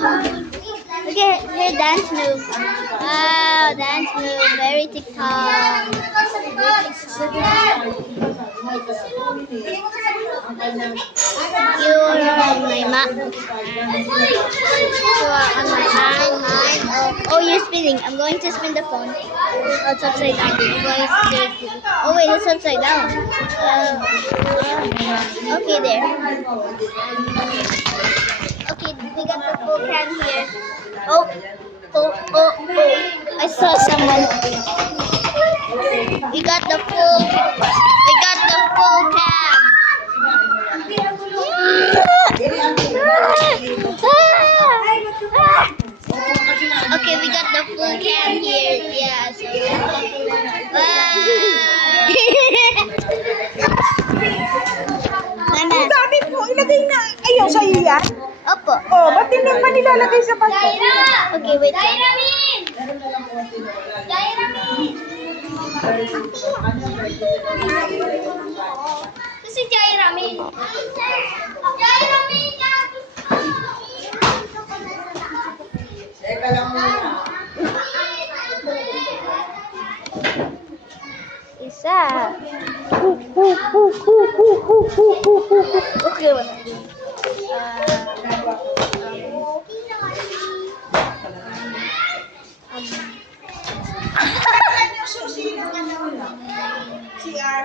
Look at her dance move. Wow, dance move. Very TikTok. You are on my map. You are on my mind. Oh, you're spinning. I'm going to spin the phone. Oh, it's upside down. Oh, wait, it's upside down. Okay, there. Okay, we got the full cam here. Oh. I saw someone. We got the full cam. Okay, we got the full cam here. Yeah, so Ang dami po, ilagay na. Ayaw sa'yo yan? Opo. Oh, ba't hindi pa nilalagay sa pato? Okay, wait. Si Jairamin. Teka lang muna. Isa. Okay, wala. CR.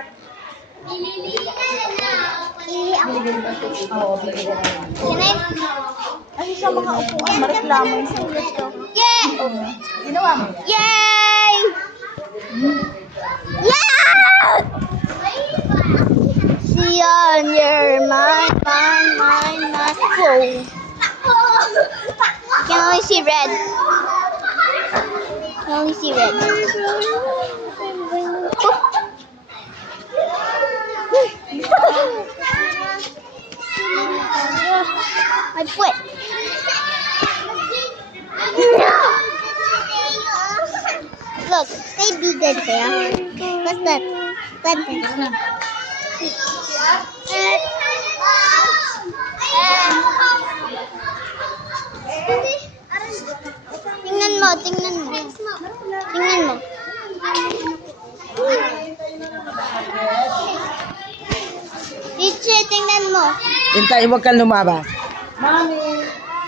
Can I? Ay, sa mga upuan, mareklamo yung Let's go. Yeah! Ginawa mo yan? Yay! Yeah! See on your mind. Whoa. Can only see red. Can only see red. My foot. Look, they be good there. What's that? Tingnan mo. Teacher, tingnan mo. Hintay, huwag kang lumabas. Mami,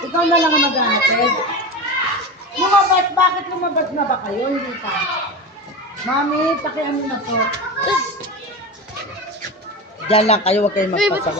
ikaw na lang ang maghanapin. Lumabas, bakit lumabas na ba kayo? Hindi pa. Mami, pakiano na po. Diyan lang kayo, huwag kayong magpasawa.